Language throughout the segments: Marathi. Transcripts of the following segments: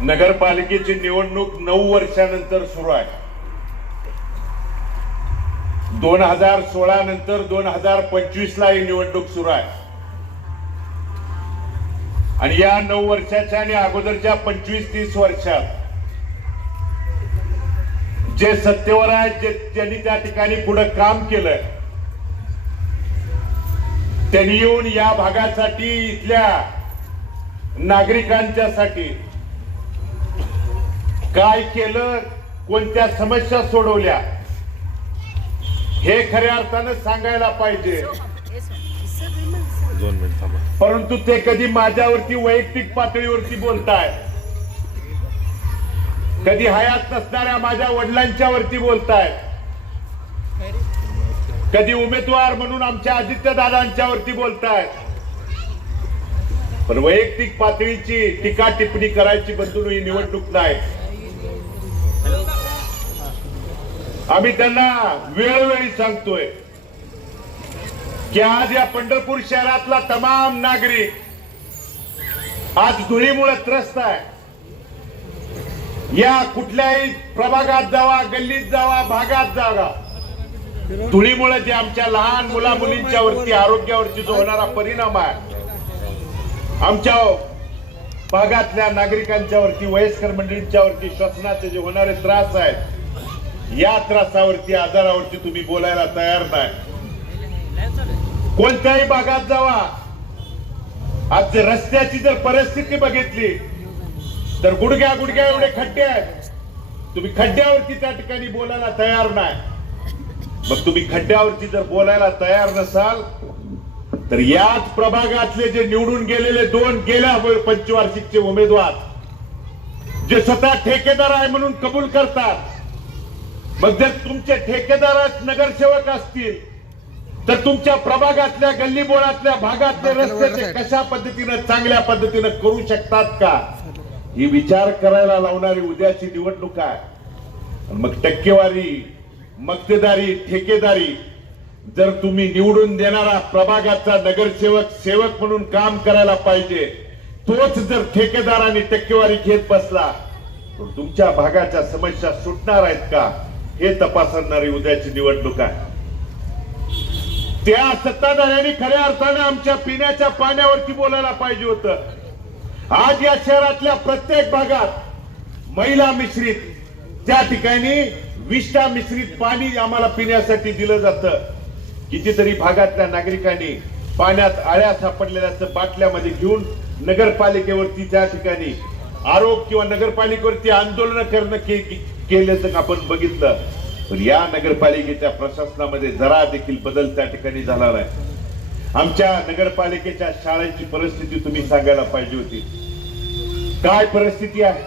नगरपालिकेची निवडणूक 9 वर्षानंतर सुरू आहे. 2016 नंतर 2025 ला ही निवडणूक सुरू आहे. आणि या 9 वर्षाच्या आणि अगोदरच्या 25-30 वर्षात जे सत्तेवर आहेत, ज्यांनी त्या ठिकाणी पुढे काम केलंय, त्यांनी येऊन या भागासाठी, इथल्या नागरिकांच्यासाठी काय केलं, कोणत्या समस्या सोडवल्या, हे खऱ्या अर्थानं सांगायला पाहिजे. परंतु ते कधी माझ्यावरती वैयक्तिक पातळीवरती बोलताय, कधी हयात नसणाऱ्या माझ्या वडिलांच्या वरती बोलताय, कधी उमेदवार म्हणून आमच्या आदित्यदादांच्या वरती बोलताय. पण वैयक्तिक पातळीची टीका टिप्पणी करायची बंधू ही निवडणूक नाही. आम्ही त्यांना वेळोवेळी सांगतोय की आज या पंढरपूर शहरातला तमाम नागरिक आज धुळीमुळे त्रस्त आहे. या कुठल्याही प्रभागात जावा, गल्लीत जावा, भागात जावा, धुळीमुळे जे आमच्या लहान मुला मुलींच्या वरती, आरोग्यावरती जो होणारा परिणाम आहे, आमच्या भागातल्या नागरिकांच्या वरती, वयस्कर मंडळींच्या वरती श्वसनाचे जे होणारे त्रास आहेत, या त्रासावरती, आजारावरती तुम्ही बोलायला तयार नाही. कोणत्याही भागात जावा, आज रस्त्याची जर परिस्थिती बघितली तर गुडघ्या एवढे खड्डे आहेत. तुम्ही खड्ड्यावरती त्या ठिकाणी बोलायला तयार नाही. मग तुम्ही खड्ड्यावरती जर बोलायला तयार नसाल तर याच प्रभागातले जे निवडून गेलेले गेल्या पंचवार्षिकचे उमेदवार जे स्वतः ठेकेदार आहे म्हणून कबूल करतात, मग जर तुमचे ठेकेदार नगरसेवक असतील तर तुमच्या प्रभागातल्या, गल्लीबोळातल्या भागातले रस्ते कशा पद्धतीनं, चांगल्या पद्धतीनं करू शकतात का, ही विचार करायला लावणारी उद्याची निवडणूक आहे. मग टक्केवारी, मक्तेदारी, ठेकेदारी जर तुम्ही निवडून देणारा प्रभागाचा नगरसेवक, सेवक म्हणून काम करायला पाहिजे, तोच जर ठेकेदार आणि टक्केवारी घेत बसला तर तुमच्या भागाच्या समस्या सुटणार आहेत का, हे तपासणारी उद्याची निवडणूक आहे. त्या सत्ताधाऱ्यांनी खऱ्या अर्थानं आमच्या पिण्याच्या पाण्यावरती बोलायला पाहिजे होतं. आज या शहरातल्या प्रत्येक भागात महिला मिश्रित, त्या ठिकाणी विष्ठा मिश्रित पाणी आम्हाला पिण्यासाठी दिलं जातं. कितीतरी भागातल्या नागरिकांनी पाण्यात आळ्या सापडलेल्या बाटल्यामध्ये घेऊन नगरपालिकेवरती त्या ठिकाणी आरोप किंवा नगरपालिकेवरती आंदोलन करणं केल्याचं आपण बघितलं. पण या नगरपालिकेच्या प्रशासनामध्ये जरा देखील बदल त्या ठिकाणी झाला नाही. आमच्या नगरपालिकेच्या शाळेची परिस्थिती तुम्ही सांगायला पाहिजे होती. काय परिस्थिती आहे?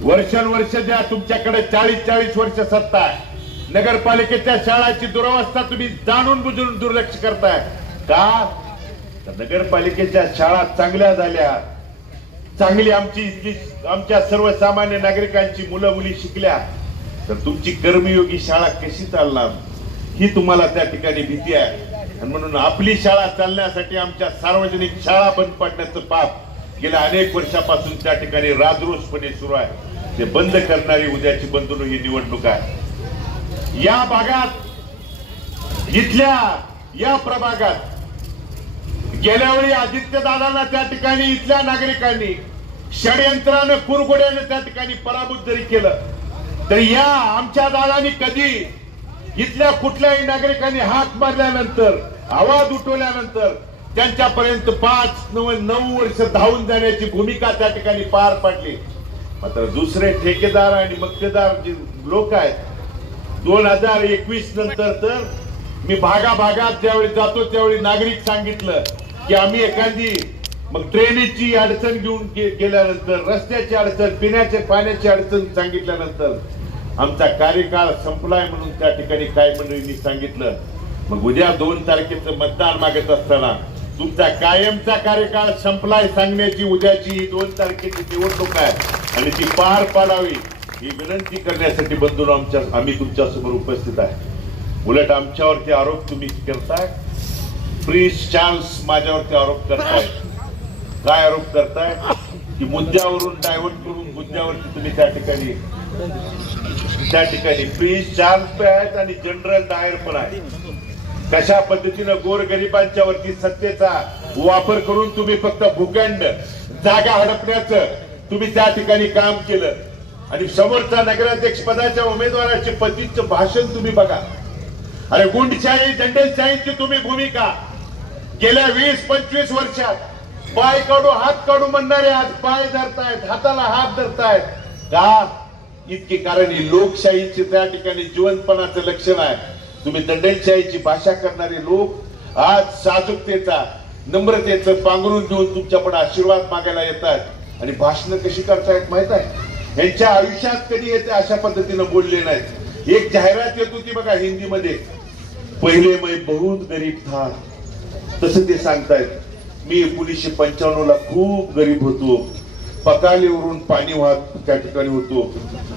वर्षानुवर्ष ज्या तुमच्याकडे 40 वर्ष सत्ता आहे, नगरपालिकेच्या शाळांची दुरवस्था तुम्ही जाणून बुजून दुर्लक्ष करताय का? तर नगरपालिकेच्या शाळा चांगल्या झाल्या, चांगली आमच्या सर्वसामान्य नागरिकांची मुलं मुली शिकल्या तर तुमची कर्मयोगी शाळा कशी चालणार, ही तुम्हाला त्या ठिकाणी भीती आहे. आणि म्हणून आपली शाळा चालण्यासाठी आमच्या सार्वजनिक शाळा बंद पडण्याचं पाप गेल्या अनेक वर्षापासून त्या ठिकाणी राजरोसपणे सुरू आहे. ते बंद करणारी उद्याची बंधू ही निवडणूक आहे. या भागात, इथल्या या प्रभागात गेल्या वेळी आदित्यदादांना त्या ठिकाणी इथल्या नागरिकांनी षडयंत्रानं, कुरघोड्यानं त्या ठिकाणी पराभूत जरी केलं तर या आमच्या दादांनी कधी इथल्या कुठल्याही नागरिकांनी हाक मारल्यानंतर, आवाज उठवल्यानंतर त्यांच्यापर्यंत 5-9 वर्ष धावून जाण्याची भूमिका त्या ठिकाणी पार पाडली. मात्र दुसरे ठेकेदार आणि मक्तेदार जे लोक आहेत, 2021 नंतर तर मी भागाभागात ज्यावेळी जातो त्यावेळी नागरिक सांगितलं की आम्ही एखादी मग ड्रेनेजची अडचण घेऊन गेल्यानंतर, रस्त्याची अडचण, पिण्याच्या पाण्याची अडचण सांगितल्यानंतर आमचा कार्यकाळ संपलाय म्हणून त्या ठिकाणी काही मंडळींनी सांगितलं. मग उद्या 2 तारखेचं मतदान मागत असताना तुमचा कायमचा कार्यकाळ संपलाय सांगण्याची उद्याची 2 तारखेची निवडणूक आहे आणि ती पार पाडावी ही विनंती करण्यासाठी बंधू आम्ही तुमच्या समोर उपस्थित आहे. उलट आमच्यावरती आरोप तुम्ही करताय, प्रिन्स चार्ल्स माझ्यावरती आरोप करताय. काय आरोप करताय? की मुद्द्यावरून डायव्हर्ट करून मुद्द्यावरती तुम्ही त्या ठिकाणी प्रिन्स चार्ल्स पण आहेत आणि जनरल डायर पण आहे. कशा पद्धतीनं गोरगरिबांच्या वरती सत्तेचा वापर करून तुम्ही फक्त भूखंड जागा हडपण्याचं तुम्ही त्या ठिकाणी काम केलं. आणि समोरचा नगराध्यक्ष पदाच्या उमेदवाराचे पतीचं भाषण तुम्ही बघा. अरे गुंडशाही दंडेलशाहीची तुम्ही भूमिका गेल्या 20-25 वर्षात पाय काढू हात काढू म्हणणारे आज पाय धरतायत, हाताला हात धरतायत का? इतके कारण ही लोकशाहीचे त्या ठिकाणी जिवंतपणाचं लक्षण आहे. तुम्ही दंडेलशाहीची भाषा करणारे लोक आज साजूकतेचा नम्रतेचं पांघरून घेऊन तुमच्याकडे आशीर्वाद मागायला येतात आणि भाषण कशी करतायत माहित आहे? यांच्या आयुष्यात कधी येते अशा पद्धतीनं बोलले नाहीत. एक जाहिरात येत होती बघा हिंदीमध्ये, पहिले मैं बहुत गरीब था, तसं ते सांगतायत. मी 1995 ला खूप गरीब होतो, पकालीवरून पाणी वाहत त्या ठिकाणी होतो.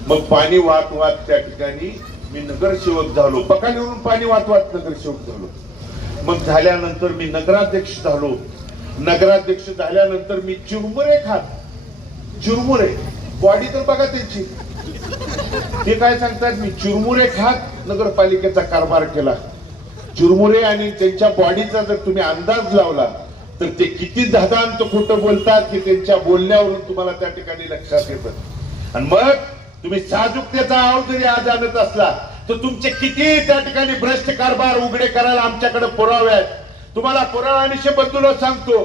मग पाणी वाहत वाहत त्या ठिकाणी मी नगरसेवक झालो, पकालीवरून पाणी वाहत वाहत नगरसेवक झालो. मग झाल्यानंतर मी नगराध्यक्ष झालो. नगराध्यक्ष झाल्यानंतर मी चिरमुरे खात, चिरमुरे बॉडी तर बघा त्यांची, ते काय सांगतात, मी चिरमुरे खात नगरपालिकेचा कारभार केला. चिरमुरे आणि त्यांच्या बॉडीचा जर तुम्ही अंदाज लावला तर ते किती धादांत खोटं बोलतात की त्यांच्या बोलण्यावरून तुम्हाला त्या ठिकाणी लक्षात येतं. आणि मग तुम्ही साजूकतेचा आव जरी आज आणत असला तर तुमचे किती त्या ठिकाणी भ्रष्ट कारभार उघडे करायला आमच्याकडे पुरावे आहेत. तुम्हाला पुरावानिशी बदलून सांगतो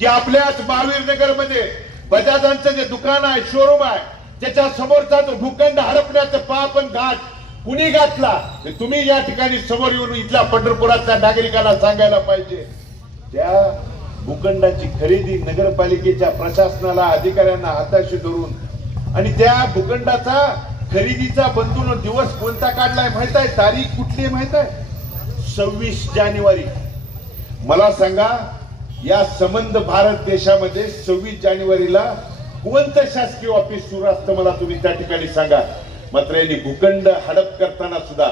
की आपल्याच महावीर नगर मध्ये बजाजांचं जे दुकान आहे, शोरूम आहे, त्याच्या समोरचा जो भूखंड हडपण्याचं पाप आणि घाट कुणी घातला ते तुम्ही या ठिकाणी समोर येऊन इथल्या पंढरपुरातल्या नागरिकांना सांगायला पाहिजे. त्या भूखंडाची खरेदी नगरपालिकेच्या प्रशासनाला अधिकाऱ्यांना हाताशी धरून आणि त्या भूखंडाचा खरेदीचा बंधून दिवस कोणता काढलाय माहित आहे? तारीख कुठली माहित आहे? 26 जानेवारी. मला सांगा, या संबंध भारत देशामध्ये 26 जानेवारीला कोणतं शासकीय ऑफिस सुरू असतं मला तुम्ही त्या ठिकाणी सांगा. मात्र यांनी भूखंड हडप करताना सुद्धा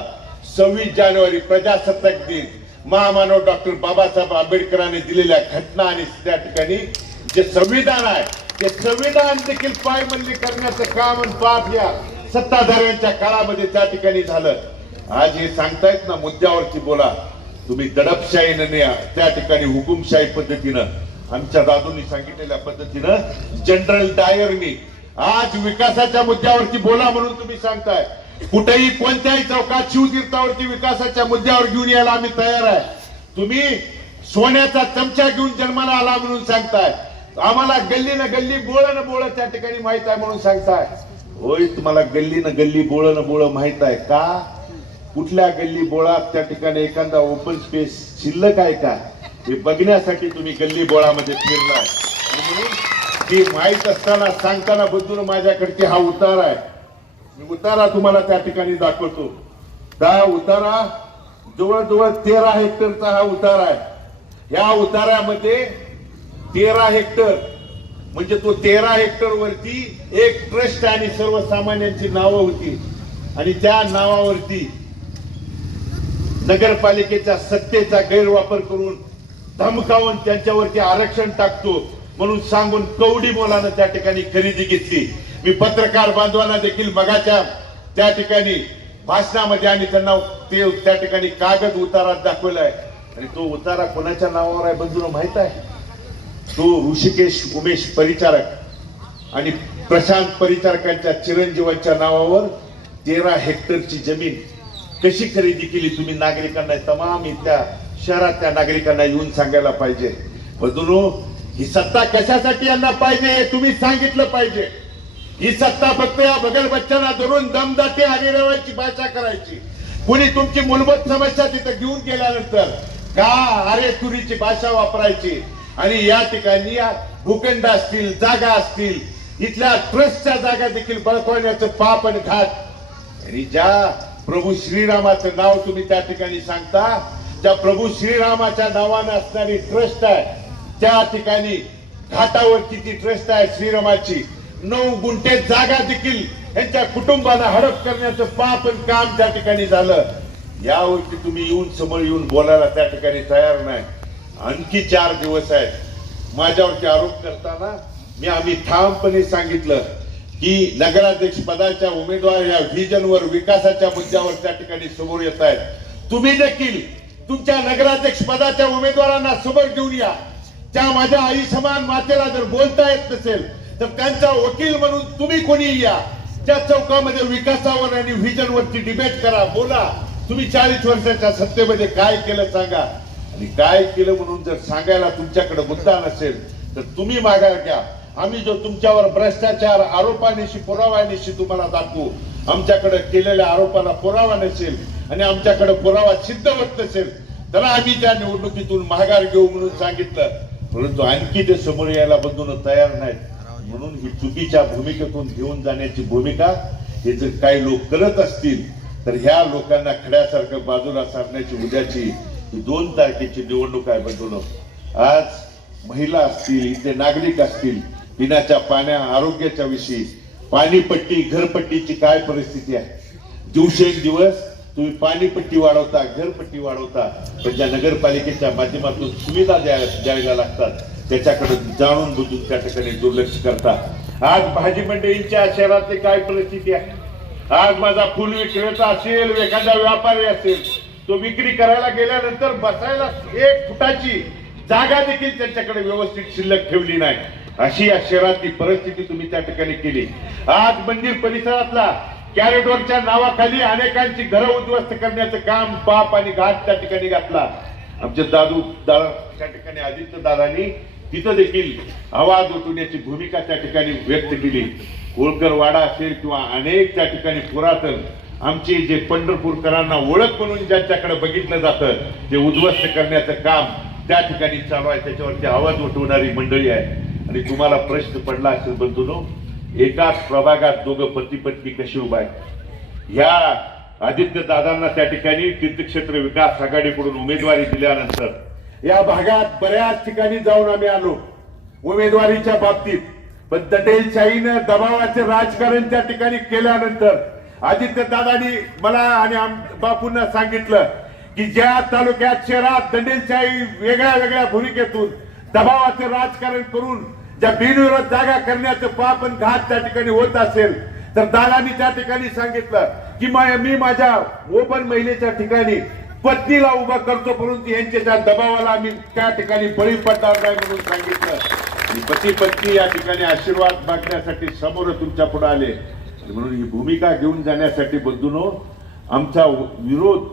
26 जानेवारी प्रजासत्ताक दिन, महामानव डॉक्टर बाबासाहेब आंबेडकरांनी दिलेल्या घटना आणि त्या ठिकाणी जे संविधान आहे ते संविधान देखील पायमल्ली करण्याचं काम आणि पाप या सत्ताधाऱ्यांच्या काळामध्ये त्या ठिकाणी झालं. आज हे सांगतायत ना मुद्द्यावरती बोला, तुम्ही दडपशाहीने त्या ठिकाणी हुकुमशाही पद्धतीनं आमच्या दादूंनी सांगितलेल्या पद्धतीनं जनरल डायरनी आज विकासाच्या मुद्द्यावरती बोला म्हणून तुम्ही सांगताय. कुठेही कोणत्याही चौकात शिवतीर्थावरती विकासाच्या मुद्द्यावर घेऊन यायला आम्ही तयार आहे. तुम्ही सोन्याचा चमचा घेऊन जन्माला आला म्हणून सांगताय. आम्हाला गल्लीनं गल्ली बोळं बोळ त्या ठिकाणी माहित आहे म्हणून सांगताय. होय, तुम्हाला गल्लीनं गल्ली बोळं बोळ माहित आहे का? कुठल्या गल्ली बोळात त्या ठिकाणी एखादा ओपन स्पेस शिल्लक आहे का हे बघण्यासाठी तुम्ही गल्ली बोळामध्ये फिरलाय. म्हणून ती माहित असताना सांगताना बदलून माझ्याकडे हा उतारा आहे. मी उतारा तुम्हाला त्या ठिकाणी दाखवतो. हा उतारा जवळजवळ 13 हेक्टरचा हा उतारा आहे. या उतार्यामध्ये 13 हेक्टर म्हणजे तो 13 हेक्टर वरती एक ट्रस्ट आणि सर्वसामान्यांची नावं होती आणि त्या नावावरती नगरपालिकेच्या सत्तेचा गैरवापर करून धमकावून त्यांच्यावरती आरक्षण टाकतो म्हणून सांगून कवडी मोलानं त्या ठिकाणी खरेदी घेतली. मी पत्रकार बांधवांना देखील मगाच्या त्या ठिकाणी भाषणामध्ये आणि त्यांना ते त्या ठिकाणी कागद उतारा दाखवलाय. आणि तो उतारा कोणाच्या नावावर आहे बंधूंनो माहित आहे? तो ऋषिकेश उमेश परिचारक आणि प्रशांत परिचारकांच्या चिरंजीवांच्या नावावर 13 हेक्टरची जमीन कशी खरेदी केली तुम्ही नागरिकांना, तमाम इथल्या शहरातल्या नागरिकांना येऊन सांगायला पाहिजे. बंधूंनो, ही सत्ता कशासाठी यांना पाहिजे हे तुम्ही सांगितलं पाहिजे. ही सत्ता फक्त या बगल बच्चांना धरून दमदाटी हरिरावाची भाषा करायची. कुणी तुमची मूलभूत समस्या तिथे घेऊन गेल्यानंतर का अरे तुरीची भाषा वापरायची आणि या ठिकाणी भूखंड असतील, जागा असतील, इथल्या ट्रस्टच्या जागा देखील बळकवण्याचं पाप आणि घाट. आणि ज्या प्रभू श्रीरामाचं नाव तुम्ही त्या ठिकाणी सांगता, ज्या प्रभू श्रीरामाच्या नावानं असणारी ट्रस्ट आहे त्या ठिकाणी घाटावरती ती ट्रस्ट आहे श्रीरामाची. 9 गुंठे जागा देखील यांच्या कुटुंबाला हडप करण्याचं पाप आणि काम त्या ठिकाणी झालं. यावरती तुम्ही येऊन समोर येऊन बोलायला त्या ठिकाणी तयार नाही. आणखी 4 दिवस आहेत. माझ्यावरती आरोप करताना आम्ही ठामपणे सांगितलं की नगराध्यक्ष पदाच्या उमेदवार या व्हिजनवर विकासाच्या मुद्द्यावर त्या ठिकाणी समोर येत आहेत। तुम्ही देखील तुमच्या नगराध्यक्ष पदाच्या उमेदवारांना समोर घेऊन या। त्या माझ्या आई समान मातेला जर बोलता येत नसेल तर त्यांचा वकील म्हणून तुम्ही कोणी या, त्या चौकामध्ये विकासावर आणि व्हिजनवरती डिबेट करा, बोला। तुम्ही 40 वर्षाच्या सत्तेमध्ये काय केलं सांगा, आणि काय केलं म्हणून जर सांगायला तुमच्याकडे मुद्दा नसेल तर तुम्ही माघार घ्या। आम्ही जो तुमच्यावर भ्रष्टाचार आरोपानिशी पुराव्यानिशी तुम्हाला दाखवू, आमच्याकडे केलेल्या आरोपाला पुरावा नसेल आणि आमच्याकडे पुरावा सिद्ध होत नसेल तर आम्ही त्या निवडणुकीतून माघार घेऊ म्हणून सांगितलं। परंतु आणखी ते समोर यायला बंधून तयार नाहीत, म्हणून ही चुकीच्या भूमिकेतून घेऊन जाण्याची भूमिका हे जर काही लोक करत असतील तर ह्या लोकांना खड्यासारखं बाजूला सारण्याची उद्याची 2 तारखेची निवडणूक आहे बंधूंनो। आज महिला असतील, इथले नागरिक असतील, पिण्याच्या पाण्या आरोग्याच्या विषयी पाणीपट्टी घरपट्टीची काय परिस्थिती आहे। दिवसेंदिवस तुम्ही पाणीपट्टी वाढवता, घरपट्टी वाढवता, पण ज्या नगरपालिकेच्या माध्यमातून सुविधा द्यायला लागतात त्याच्याकडे जाणून बुजून त्या ठिकाणी दुर्लक्ष करता। आज भाजी मंडईच्या शहरातली काय परिस्थिती आहे। आज माझा फुल विक्रेता असेल, एखादा व्यापारी असेल, तो विक्री करायला गेल्यानंतर बसायला 1 फुटाची जागा देखील त्यांच्याकडे व्यवस्थित शिल्लक ठेवली नाही। अशी या शहरातली परिस्थिती तुम्ही त्या ठिकाणी केली। आज मंदिर परिसरातला कॅरिडॉरच्या नावाखाली अनेकांची घरं उद्ध्वस्त करण्याचं काम बाप आणि घाट त्या ठिकाणी घातला। आमचे दादू दादा त्या ठिकाणी आदित्य दादांनी तिथं देखील आवाज उठवण्याची भूमिका त्या ठिकाणी व्यक्त केली। होळकर वाडा असेल किंवा अनेक त्या ठिकाणी पुरातन आमचे जे पंढरपूरकरांना ओळख म्हणून ज्यांच्याकडे बघितलं जातं ते उद्ध्वस्त करण्याचं काम त्या ठिकाणी चालू आहे। त्याच्यावरती आवाज उठवणारी मंडळी आहे। आणि तुम्हाला प्रश्न पडला असेल बंधूंनो, एकाच प्रभागात दोघं पती पत्नी कशी उभा आहे। ह्या आदित्य दादांना त्या ठिकाणी तीर्थक्षेत्र विकास आघाडीकडून उमेदवारी दिल्यानंतर या भागात बऱ्याच ठिकाणी जाऊन आम्ही आलो उमेदवारीच्या बाबतीत, पण दटेलशाहीनं दबावाचे राजकारण त्या ठिकाणी केल्यानंतर आदित्य दादांनी मला आणि बापूंना सांगितलं की ज्या तालुक्यात शहरात दंडेलशाही वेगळ्या वेगळ्या भूमिकेतून दबावाचे राजकारण करून ज्या बिनविरोध जागा करण्याचं पाप आणि घात त्या ठिकाणी होत असेल तर दादांनी त्या ठिकाणी सांगितलं की मी माझ्या ओपन महिलेच्या ठिकाणी पत्नीला उभा करतो, परंतु यांच्या दबावाला मी त्या ठिकाणी बळी पडणार नाही म्हणून सांगितलं। पती पत्नी या ठिकाणी आशीर्वाद मागण्यासाठी समोर तुमच्या पुढे आले, म्हणून ही भूमिका घेऊन जाण्यासाठी बंधूंनो आमचा विरोध,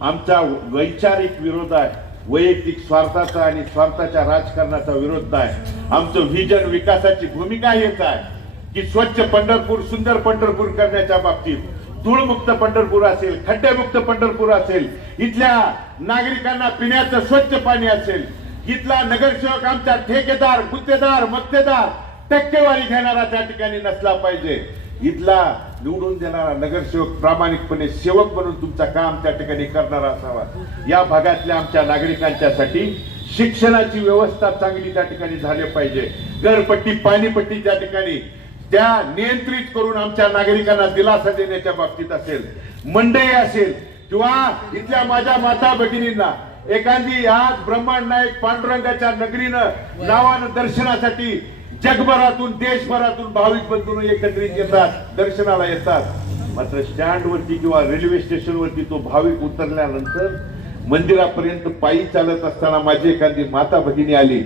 आमचा वैचारिक विरोध आहे, वैयक्तिक स्वार्थाचा आणि स्वार्थाच्या राजकारणाचा विरोध नाही। आमचं व्हिजन विकासाची भूमिका हेच आहे की स्वच्छ पंढरपूर, सुंदर पंढरपूर करण्याच्या बाबतीत धूळमुक्त पंढरपूर असेल, खड्डेमुक्त पंढरपूर असेल, इथल्या नागरिकांना पिण्याचं स्वच्छ पाणी असेल, इथला नगरसेवक आमचा ठेकेदार, गुत्तेदार, मक्तेदार, टक्केवारी घेणारा त्या ठिकाणी नसला पाहिजे। इथला निवडून देणारा नगरसेवक प्रामाणिकपणे सेवक म्हणून तुमचं काम त्या ठिकाणी करणारा असावा। या भागातल्या आमच्या नागरिकांच्यासाठी शिक्षणाची व्यवस्था चांगली त्या ठिकाणी झाली पाहिजे। घरपट्टी, पाणीपट्टी त्या ठिकाणी त्या नियंत्रित करून आमच्या नागरिकांना दिलासा देण्याच्या बाबतीत असेल, मंडई असेल किंवा इथल्या माझ्या माता भगिनींना एखादी आज ब्रह्मांड नायक पांडुरंगाच्या नगरीनं नावानं दर्शनासाठी जगभरातून देशभरातून भाविक बंधूंनो एकत्रित येतात, दर्शनाला येतात। मात्र स्टँड वरती किंवा रेल्वे स्टेशन वरती तो भाविक उतरल्यानंतर मंदिरापर्यंत पायी चालत असताना माझी एखादी माता भगिनी आली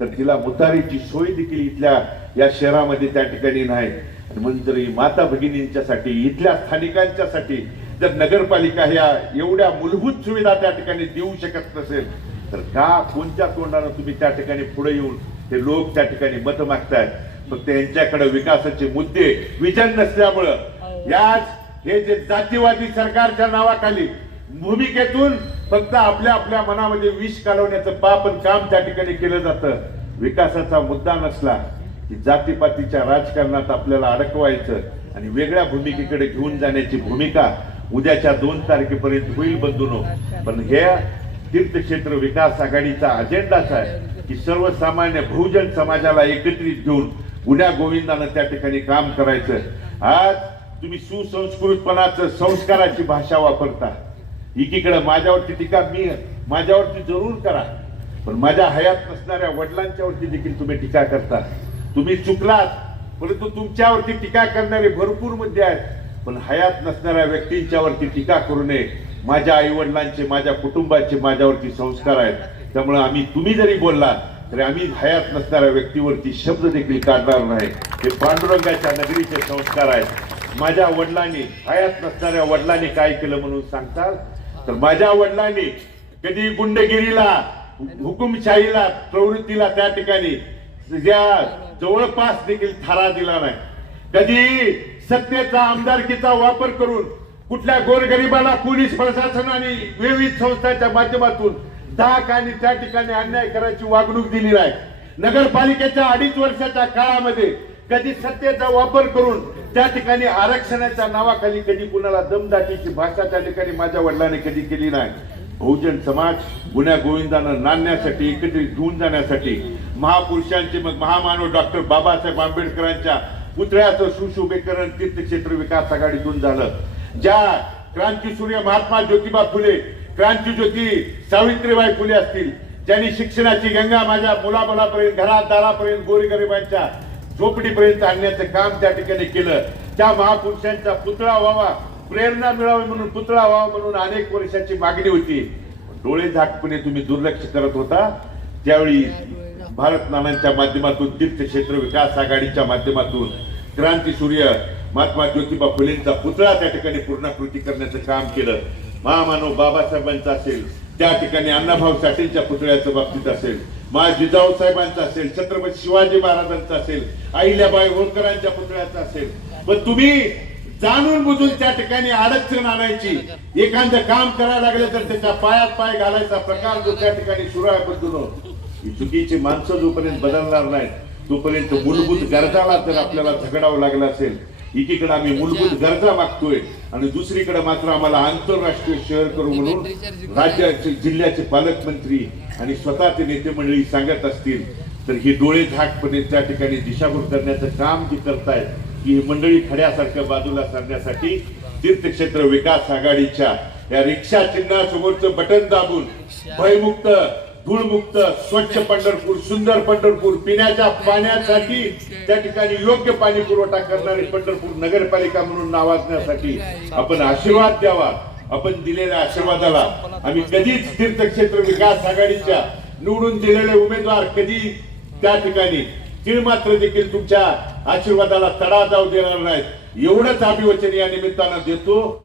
तर तिला मुतारीची सोय देखील इथल्या या शहरामध्ये त्या ठिकाणी नाही। म्हणून जर ही माता भगिनींच्यासाठी, इथल्या स्थानिकांच्यासाठी जर नगरपालिका ह्या एवढ्या मूलभूत सुविधा त्या ठिकाणी देऊ शकत नसेल तर का कोणत्या तोंडाने तुम्ही त्या ठिकाणी पुढे येऊन ते लोक त्या ठिकाणी मत मागतायत। फक्त यांच्याकडे विकासाचे मुद्दे विजन नसल्यामुळं याच हे जे जातीवादी सरकारच्या नावाखाली भूमिकेतून फक्त आपल्या मनामध्ये विष कालवण्याचं पाप आणि काम त्या ठिकाणी केलं जातं। विकासाचा मुद्दा नसला की जातीपातीच्या राजकारणात आपल्याला अडकवायचं आणि वेगळ्या भूमिकेकडे घेऊन जाण्याची भूमिका उद्याच्या 2 तारखेपर्यंत होईल बंधूंनो। पण हे तीर्थक्षेत्र विकास आघाडीचा अजेंडाच आहे की सर्वसामान्य बहुजन समाजाला एकत्रित घेऊन गुन्ह्या गोविंदानं त्या ठिकाणी काम करायचं। आज तुम्ही सुसंस्कृतपणाचं संस्काराची भाषा वापरता, एकीकडे माझ्यावरती टीका माझ्यावरती जरूर करा, पण माझ्या हयात नसणाऱ्या वडिलांच्या वरती देखील तुम्ही टीका करता। तुम्ही चुकलात, परंतु तुमच्यावरती टीका करणारे भरपूर मुद्दे आहेत, पण हयात नसणाऱ्या व्यक्तींच्यावरती टीका करू नये. माझ्या आई वडिलांचे, माझ्या कुटुंबाचे माझ्यावरती संस्कार आहेत, त्यामुळे आम्ही, तुम्ही जरी बोलला तरी आम्ही हयात नसणाऱ्या व्यक्तीवरती शब्द देखील काढणार नाही. हे पांडुरंगाच्या नगरीचे संस्कार आहेत. माझ्या वडिलांनी, हयात नसणाऱ्या वडिलांनी काय केलं म्हणून सांगताल तर माझ्या वडिलांनी कधी गुंडगिरीला, हुकुमशाहीला, प्रवृत्तीला त्या ठिकाणी ज्या जवळपास देखील थारा दिला नाही. कधी सत्तेचा, आमदारकीचा वापर करून कुठल्या गोरगरिबाला पोलीस प्रशासन आणि विविध संस्थांच्या माध्यमातून धाक आणि त्या ठिकाणी अन्याय करायची वागणूक दिली नाही. नगरपालिकेच्या 2.5 वर्षाच्या काळामध्ये कधी सत्तेचा वापर करून त्या ठिकाणी आरक्षणाच्या नावाखाली कधी कुणाला दमदाटीची भाषा त्या ठिकाणी माझ्या वडिलांनी कधी केली नाही. बहुजन समाज गुन्ह्या गोविंदानं नांदण्यासाठी, एकत्रित घेऊन जाण्यासाठी महापुरुषांचे, मग महामानव डॉक्टर बाबासाहेब आंबेडकरांच्या पुतळ्याचं सुशोभीकरण तीर्थक्षेत्र विकास आघाडीतून झालं. ज्या क्रांतीसूर्य महात्मा ज्योतिबा फुले, क्रांतीज्योती सावित्रीबाई फुले असतील, ज्यांनी शिक्षणाची गंगा माझ्या मुलामुलापर्यंत, घरात दारापर्यंत, गोरगरिबांच्या झोपडीपर्यंत आणण्याचं काम त्या ठिकाणी केलं. त्या महापुरुषांचा पुतळा व्हावा, प्रेरणा मिळावी म्हणून पुतळा व्हावा म्हणून अनेक वर्षाची मागणी होती. डोळे झाकपणे तुम्ही दुर्लक्ष करत होता. त्यावेळी भारत नानांच्या माध्यमातून, तीर्थक्षेत्र विकास आघाडीच्या माध्यमातून क्रांतीसूर्य महात्मा ज्योतिबा फुलेंचा पुतळा त्या ठिकाणी पूर्णाकृती करण्याचं काम केलं. महामानव बाबासाहेबांचा असेल, त्या ठिकाणी अण्णाभाऊ साठेंच्या पुतळ्याच्या बाबतीत असेल, जिजाऊ साहेबांचा असेल, छत्रपती शिवाजी महाराजांचा असेल, अहिल्याबाई होळकरांच्या पुतळ्याचा असेल. पण तुम्ही जाणून बुजून त्या ठिकाणी अडचण आणायची, एखादं काम करायला लागलं तर त्याच्या पायात पाय घालायचा प्रकार जो त्या ठिकाणी सुरू आहे बदलून, ही चुकीची माणसं जोपर्यंत बदलणार नाहीत तोपर्यंत मूलभूत गरजाला जर आपल्याला झगडावं लागलं असेल, एकीकडे आम्ही मूलभूत गरजा मागतोय आणि दुसरीकडे मात्र आम्हाला आंतरराष्ट्रीय शहर करू म्हणून राज्याचे, जिल्ह्याचे पालकमंत्री आणि स्वतःचे नेते मंडळी सांगत असतील तर ही डोळे झाकपणे त्या ठिकाणी दिशाभूल करण्याचं काम जे करतायत, ही मंडळी खड्यासारख्या बाजूला सारण्यासाठी तीर्थक्षेत्र विकास आघाडीच्या या रिक्षा चिन्हासमोरचं बटन दाबून भयमुक्त, धूळमुक्त, स्वच्छ पंढरपूर, सुंदर पंढरपूर, पिण्याच्या पाण्यासाठी त्या ठिकाणी योग्य पाणी पुरवठा करणारी पंढरपूर नगरपालिका म्हणून नावाजण्यासाठी आपण आशीर्वाद द्यावा. आपण दिलेल्या आशीर्वादाला आम्ही कधीच तीर्थक्षेत्र विकास आघाडीच्या निवडून दिलेले उमेदवार कधी त्या ठिकाणी तीळ मात्र देखील तुमच्या आशीर्वादाला तडा जाऊ देणार नाहीत. एवढंच अभिवचन या निमित्तानं देतो.